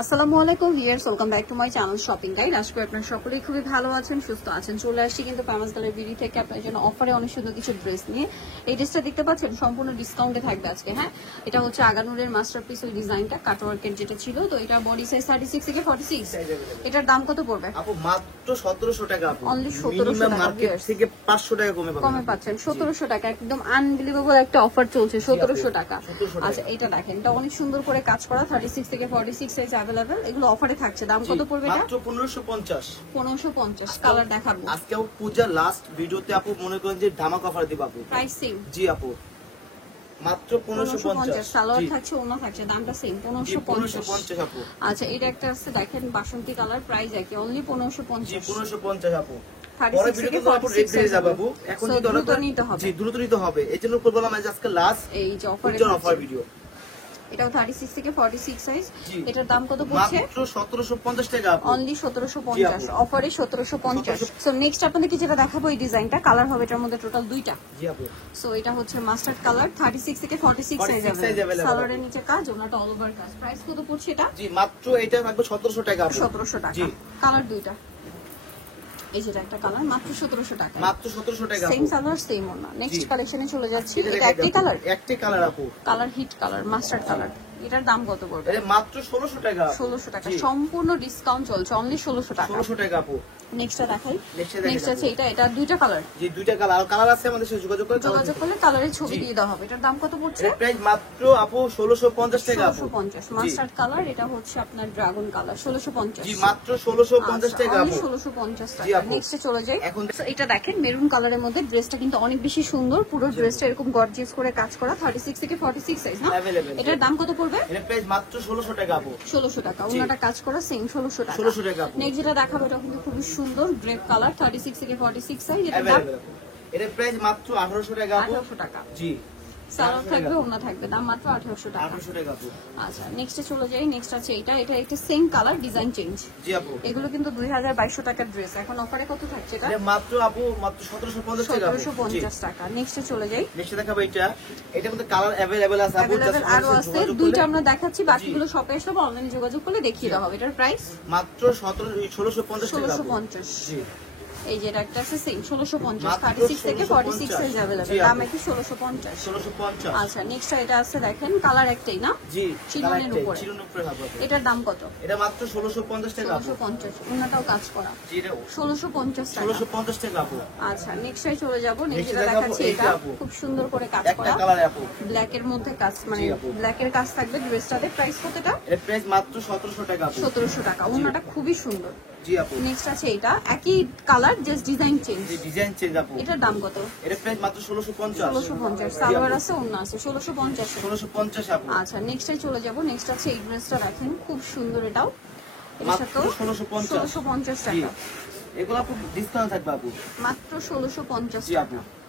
আসসালামু আলাইকুম viewers, welcome back to my channel shopping guide. আজকে আপনারা সকলেই খুবই ভালো আছেন, সুস্থ আছেন। চলে আসছি কিন্তু ফেমাস গ্যালারি থেকে আপনার জন্য অফারে অনেক সুন্দর কিছু ড্রেস নিয়ে। এই ড্রেসটা দেখতে পাচ্ছেন সম্পূর্ণ ডিসকাউন্টে থাকবে আজকে। হ্যাঁ, এটা হচ্ছে আগানুরের মাস্টারপিস ওই ডিজাইনটা কাটওয়ার্কের যেটা ছিল। তো এটা বডি সাইজ 36 থেকে 46। এটার দাম কত পড়বে? আপু মাত্র 1700 টাকা। আপু অনলি 1700 টাকা। মার্কেট থেকে 500 টাকা কমে পাচ্ছেন 1700 টাকা। একদম আনবিলিভেবল একটা অফার চলছে 1700 টাকা। আচ্ছা, এটা দেখেন, এটা অনেক সুন্দর করে কাজ করা, 36 থেকে 46 সাইজ अवेलेबल। এগুলো অফারে থাকছে। দাম কত পড়বে এটা? মাত্র 1550। 1550 কালার দেখাবো আজকে আপু পূজার লাস্ট ভিডিওতে আপু মনে করেন যে ধামাকা অফার দিব আপু। প্রাইসিং জি আপু মাত্র 1550। সালোয়ার থাকছে, ওনা থাকছে, দামটা সেম 1550 আপু। আচ্ছা, এটা একটা আছে দেখেন বাসন্তী কালার, প্রাইস একই, অনলি 1550। জি 1550 আপু। 36 থেকে 46 রেট হয়ে যাবে আপু। এখন যদি দ্রুত নিতে হবে। জি দ্রুত নিতে হবে। এজন্য উপর বললাম আজকে লাস্ট এই যে অফার ভিডিও। এটাও 36 থেকে 46 সাইজ। এটার দাম কত পড়ছে? মাত্র 1750 টাকা আপু। অনলি 1750 অফারে 1750। সো নেক্সট আপনাদেরকে যেটা দেখাবো এই ডিজাইনটা, কালার হবে এটার মধ্যে টোটাল দুইটা। জি আপু। সো এটা হচ্ছে মাস্টার্ড কালার, 36 থেকে 46 সাইজ अवेलेबल। সালোয়ারের নিচে কাজ, ওনাটা অল ওভার কাজ। প্রাইস কত পড়ছে এটা? জি মাত্র এটা থাকবে 1700 টাকা আপু। 1700 টাকা। জি কালার দুইটা। এই যেটা একটা কালার, মাত্র 1700 টাকা। মাত্র 1700 টাকা। সেম সালোয়ার সেম ওনা। নেক্সট কালেকশনে চলে যাচ্ছি। এটা একটাই কালার? একটাই কালার আপু। Colour hit colour, mustard colour. এটার দাম কত পড়বে? এটা মাত্র 1600 টাকা। 1600 টাকা। সম্পূর্ণ ডিসকাউন্ট চলছে, অনলি 1600 টাকা। 1600 টাকা আপু। নেক্সটটা দেখাই। নেক্সট আছে এটা দুইটা কালার। জি দুইটা কালার। আর কালার আছে আমাদের সাথে যোগাযোগ করলে কালারের ছবি দিয়ে দেওয়া হবে। এটার দাম কত পড়ছে? এর প্রাইস মাত্র আপু 1650 টাকা আপু। 1650 মাস্টার্ড কালার, এটা হচ্ছে আপনার ড্রাগন কালার, 1650। জি মাত্র 1650 টাকা আপু। 1650 টাকা। নেক্সটে চলে যাই। এখন এটা দেখেন মেরুন কালারের মধ্যে, ড্রেসটা কিন্তু অনেক বেশি সুন্দর। পুরো ড্রেসটা এরকম গর্জিয়াস করে কাজ করা, 36 থেকে 46 সাইজ না? এটার দাম কত পড়বে? এর প্রাইস মাত্র 1600 টাকা আপু। 1600 টাকা। ওনাটা কাজ করা সেম 1600 টাকা। 1600 টাকা। নেক্সট যেটা দেখাবো এটা কিন্তু খুবই সুন্দর গ্রেপ কালার, 36 থেকে 46 সাইজ। এটার দাম এর প্রাইস মাত্র 1800 টাকা আপু। 1800 টাকা। জি সালোয়ার থাকবে, ওনা থাকবে, দাম মাত্র 1800 টাকা। 1800 টাকা আপু। আচ্ছা, নেক্সটে চলে যাই। নেক্সট আছে এটা একটা সেম কালার, ডিজাইন চেঞ্জ। জি আপু। এগুলো কিন্তু 2200 টাকার ড্রেস। এখন অফারে কত থাকছে এটা? মাত্র আপু মাত্র 1750 টাকা। 1750 টাকা। নেক্সটে চলে যাই। নেক্সট দেখাবো এটার মধ্যে কালার अवेलेबल আছে আপু। আরো আছে, দুইটা আমরা দেখাচ্ছি, বাকিগুলো শপে এসে বা অনলাইনে যোগাযোগ করলে দেখিয়ে দেওয়া হবে। এটার প্রাইস মাত্র 1650 টাকা। 1650। জি এই যে একটা আছে সেম 1650, 36 থেকে 46 সাইজ अवेलेबल। দাম একই 1650। 1650। আচ্ছা, নেক্সট এটা আছে দেখেন, কালার একটাই না? জি চিরনের উপরে। এটার দাম কত? এটা মাত্র 1650 টাকা। 1650। ওনাটাও কাজ করা। জি এটা 1650 টাকা। 1650 টাকা আপু। আচ্ছা, নেক্সটে চলে যাব। নেক্সট দেখাচ্ছি এটা খুব সুন্দর করে কাজ করা, একটা কালার আপু। ব্ল্যাক এর মধ্যে কাজ, মানে ব্ল্যাক এর কাজ থাকবে ড্রেসটাতে। প্রাইস কতটা? এর প্রাইস মাত্র 1700 টাকা আপু। 1700 টাকা। ওনাটা খুবই সুন্দর। জি আপু। নেক্সট আছে এটা একই কালার, জাস্ট ডিজাইন চেঞ্জ। জি ডিজাইন চেঞ্জ আপু। এটার দাম কত? এর প্রাইস মাত্র 1650। 1650। সালোয়ার আছে, ওন্না আছে, 1650। 1650 আপু। আচ্ছা, নেক্সটে চলে যাব। নেক্সট আছে এই ড্রেসটা দেখেন, খুব সুন্দর। এটাও মাত্র 1650 টাকা। এগুলো আপু ডিসকাউন্ট থাকবে আপু। মাত্র 1650 জি আপু। টাকা।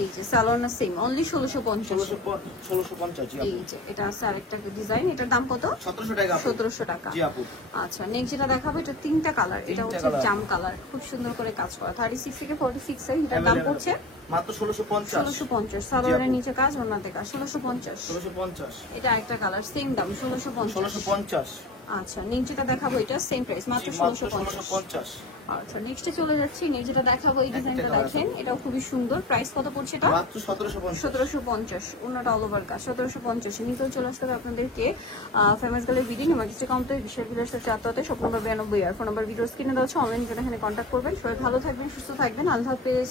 এই যে সালোয়ার না সেম, অনলি 1650। 1650 জি আপু। এই যে এটা আছে আরেকটা ডিজাইন। এটার দাম কত? 1700 টাকা আপু। 1700 টাকা। জি আপু। আচ্ছা, নেক্সট যেটা দেখাবো এটা তিনটা কালার। এটা হচ্ছে জাম কালার, খুব সুন্দর করে কাজ করা, 36 থেকে 46 সাইজ। এটার দাম পড়ছে মাত্র 1650। 1650। সালোয়ারের নিচে কাজ, ওনাতে কাজ, 1650। 1650। এটা একটা কালার, সেম দাম 1650। 1650। আচ্ছা, নেক্সট যেটা দেখাবো এটা সেম প্রাইস, মাত্র 1650। 1650। আচ্ছা, নেক্সটে চলে যাচ্ছি। নেক্সট যেটা দেখাবো এই ডিজাইনটা দেখেন, এটাও খুবই সুন্দর। প্রাইস কত পড়ছে এটা? মাত্র 1750। 1750। ওনাটা অল ওভার কাজ, 1750। নিতেও চলে আসতে হবে আপনাদেরকে ফেমাস গ্যালারি বিডিং ইমার্জেন্সি কাউন্টার, বিশেষ বিলাসের 4 স্বপ্ন নম্বর 92। আর ফোন নাম্বার ভিডিও স্ক্রিনে দেওয়া আছে, অনলাইন এখানে কন্ট্যাক্ট করবেন। সবাই ভালো থাকবেন, সুস্থ থাকবেন। আল্লাহ হাফেজ।